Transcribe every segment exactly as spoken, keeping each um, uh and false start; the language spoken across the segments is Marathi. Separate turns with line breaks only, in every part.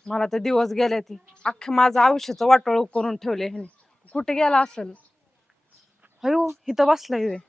मला तर दिवस गेले ती अख्ख्या माझं आयुष्याचं वाटोळ करून ठेवले ह्याने. कुठे गेला असेल? अयो इथं बसलाय व्हय.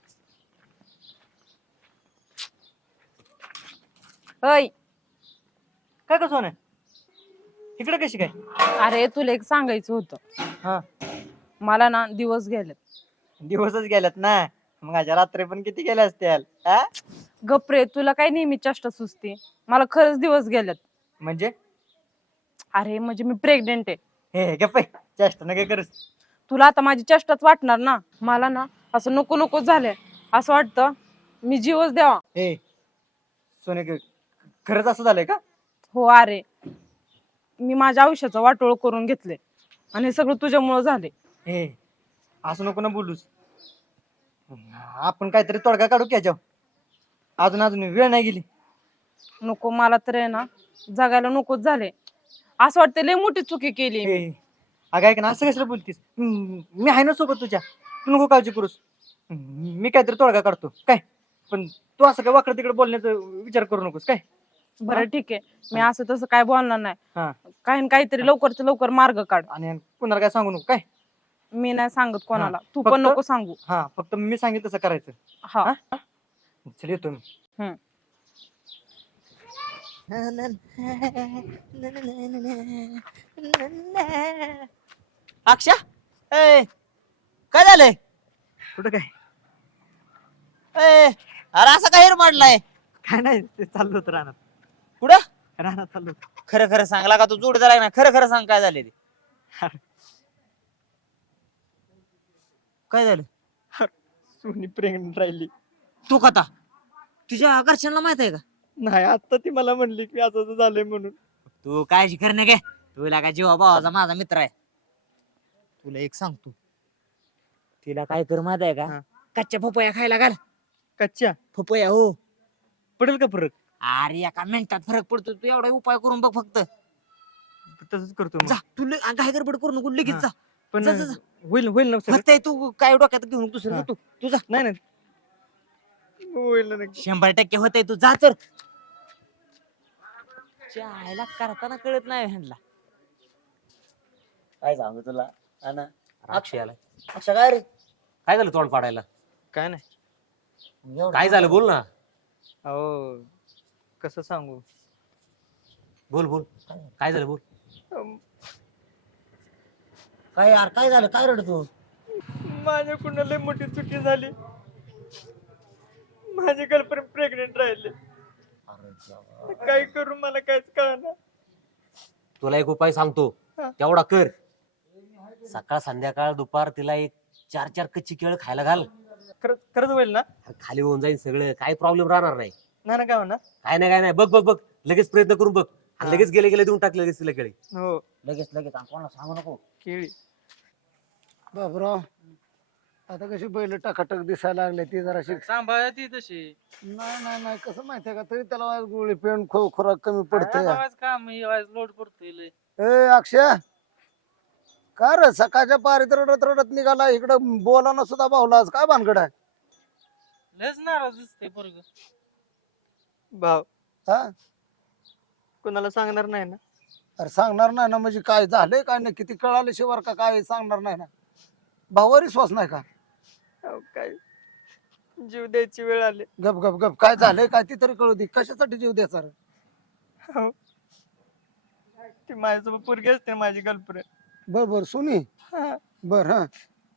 अय
काय कसं नाही इकडे कशी काय?
अरे तुला एक सांगायचं होतं.
हा
मला ना दिवस गेलेत.
दिवसच गेल्यात ना, मग आज रात्री पण किती गेल्या असत्याल? हा
गप्रे, तुला काय नेहमी चेष्टा सुचते? मला खरंच दिवस गेलेत.
म्हणजे
अरे म्हणजे मी प्रेग्नेंट आहे.
हे हे गप्प चेष्टा नका करूस.
तुला आता माझी चेष्टाच वाटणार ना. मला ना असं नको नको झालंय. असं वाटतं मी जीवच द्यावा.
हे सोने ग- खरंच असं झालंय का?
हो अरे, मी माझ्या आयुष्याचं वाटोळ करून घेतले आणि हे सगळं तुझ्यामुळं झाले.
हे असं नको ना बोलूस. आपण काहीतरी तोडगा काढू की याच्यावर. अजून अजून वेळ नाही गेली.
नको, मला तर आहे ना जगायला नकोच झाले. असं वाटतं लय मोठी चुकी केली मी.
हे अगं ऐक ना, असं कशाला बोलतीस? हम्म, मी आहे ना सोबत तुझ्या, तू नको काळजी करूस. हम्म, मी काहीतरी तोडगा काढतो काय, पण तू असं काय वाकडं तिकडे बोलण्याचा विचार करू नकोस काय.
बरं ठीक आहे, मी असं तसं काय बोलणार नाही.
हा
काही न काहीतरी लवकरच लवकर मार्ग काढ.
आणि कुणाला काय सांगू नको काय.
मी नाही सांगत कोणाला, तू
फक्त-
पण नको सांगू.
हा फक्त मी सांगितलं तसं करायचं.
हा
हा? चल येतो मी.
हम्म.
अक्षा ए काय झालंय?
कुठं काय?
ए अरे असा काय मांडलाय?
काय नाही, ते चाललो होतं रानात.
कुठं?
रानात चाललो होतो.
खरं खरं सांगला का तू जोडदार आहे ना? खरं खरं सांग काय झाले ते? काय झालं?
सोनी प्रेग्नेंट राहिली.
तू कथा तुझ्या घरच्यांना माहित आहे का?
नाही, आता ती मला म्हणली की असं असं झालंय म्हणून.
तू काय शिखर नाही काय, तुला काय जीवा भावाचा माझा मित्र आहे. तुला एक सांगतो, तिला काय कर माहित आहे का?
हा.
कच्च्या पपया खायला घाल.
कच्च्या
पपया हो.
पडेल का फरक?
अरे एका मिनिटात फरक पडतो. तू एवढा उपाय करून बघ फक्त.
तसंच करतो
जा
मग.
तू ल- काय गडबड करू नको, लगेच
हा.
जा.
पण
जा, जा, जा.
होईल होईल ना सगळं?
फक्त हे तू काय डोक्यात घेऊन दुसरं
हा.
जा तू तू जा.
नाही नाही होईल ना नक्की.
शंभर टक्के होतंय, तू जा तर. चायला करताना कळत नाही ह्यांना.
काय सांगू तुला ना,
अक्षय आलाय.
अक्षा काय रे?
काय झालं तोंड पाडायला?
काय नाही.
एवढं
काय झालं बोल ना.
अहो कसं सांगू.
बोल बोल काय झालं बोल.
अम,
काय यार, काय झालं? काय रडतो?
माझ्याकडून लय मोठी चुकी झाली. माझी गर्लफ्रेंड प्रेग्नेंट राहिली.
अरे देवा.
काय करू मला काहीच कळना.
तुला एक उपाय सांगतो,
हा.
तेवढा कर. सकाळ संध्याकाळ दुपार तिला एक चार चार कच्ची केळ खायला घाल.
खरंच खरंच होईल ना?
अरे खाली होऊन जाईल सगळं, काही प्रॉब्लेम राहणार नाही.
नाही ना, काय म्हणा.
काय नाही काय नाही, बघ बघ बघ लगेच प्रयत्न करून बघ. आणि
हा.
लगेच गेले गेले देऊन टाक लगेच तिला केळी.
हो
लगेच लगेच आणि कोणाला सांगू नको.
केळी.
बाबराव, आता कशी बैल टकाटक दिसायला लागले ती जरा शिक.
सांभाळा ती तशी.
नाही नाही नाही कसं माहितीये का, तरी त्याला वाज गोळी पेन खो खुराक कमी पडते.
आवाज काम लोड पडतोय लय.
ए अक्षय, का रे सकाळच्या पारीत रडत रडत निघाला इकडं, बोलाना सुद्धा भावला आज, काय भानगड आहे?
लयच नाराज दिसतंय पोरग.
भाव
हा?
कोणाला सांगणार नाही ना?
अरे सांगणार नाही ना म्हणजे काय झालंय काय नाही, किती कळाले शिवार का काय सांगणार नाही ना? भावावर विश्वास नाही का?
अहो, काय जीव द्यायची वेळ आली.
गप गप गप, काय झालंय काय ती तरी कळू दे. कशासाठी जीव द्यायचा रे?
हो. ती माझ्यासोबत पोरगी असते, माझी गर्लफ्रेंड.
बर बर सुनी, बर हा.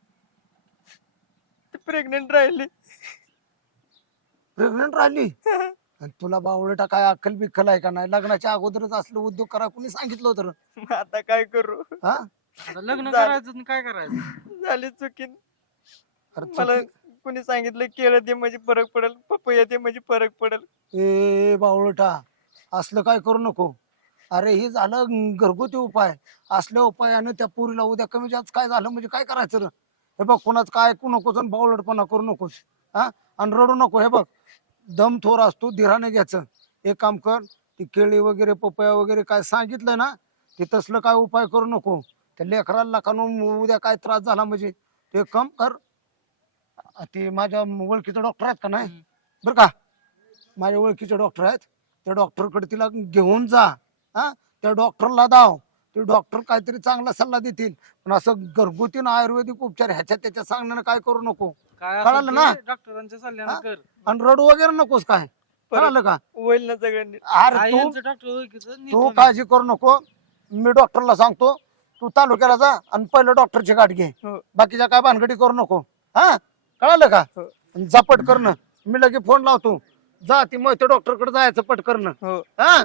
ती प्रेग्नेंट राहिली.
प्रेग्नेंट राहिली? आणि तुला बावळटा काय अक्कल बिक्कल आहे का नाही? लग्नाच्या अगोदरच असलं उद्योग करा कुणी सांगितलं होतं रे?
आता काय करू?
हा?
आता लग्न
झालं.
करायचं आणि काय करायचं?
झाली चुकीन.
अरे
मला
चुकी-
कुणी सांगितलं केळं दे म्हणजे फरक पडेल, पपया दे म्हणजे फरक पडेल.
ए बावळटा, असलं काय करू नको. अरे हे झालं घरगुती उपाय. असल्या उपायाने त्या पुरीला उद्या कमी जास्त काय झालं म्हणजे काय करायचं रे? हे बघ, कोणाच काय ऐकू नकोस आणि बावळटपणा करू नकोस. हा? आणि रडू नको. हे बघ, दम थोर असतो, धीराने घ्यायचं. एक काम कर, ती केळी वगैरे पपया वगैरे काय सांगितलं ना, ते तसलं काय उपाय करू नको. त्या लेकराला लाखानं उद्या काय त्रास झाला म्हणजे ते काम कर. ते माझ्या ओळखीचे डॉक्टर आहेत का नाही, बरं का, माझ्या ओळखीचे डॉक्टर आहेत, त्या डॉक्टरकडे तिला घेऊन जा. हा, त्या डॉक्टरला दाव, ते डॉक्टर काहीतरी चांगला सल्ला देतील. पण असं घरगुती आणि आयुर्वेदिक उपचार ह्याच्या त्याच्या सांगण्यानं काय करू नको.
काय
कळालं
असेल
ना?
ते डॉक्टरांच्या सल्ल्यानं
हा?
कर.
आणि रडू वगैरे नकोस काय, कळालं का?
होईल ना सगळ्यांनी.
अरे
आई
तू
यांचं डॉक्टर ओळखीचं नेतो
तू
मी.
काळजी करू नको. मी डॉक्टरला सांगतो, तू तालुक्याला जा आणि पहिलं डॉक्टरची गाठ घे.
हो.
बाकीच्या काय भानगडी करू नको. हा, कळालं का?
हो.
आणि जा पटकन. मी लगे फोन लावतो. जा ती मग डॉक्टर कडे जायचं पटकन.
हो.
हा,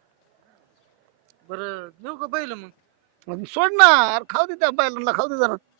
बरं नेऊ का पहिलं मग?
सोड ना. अरे खाऊ दे त्या बैलांना, खाऊ दे जरा.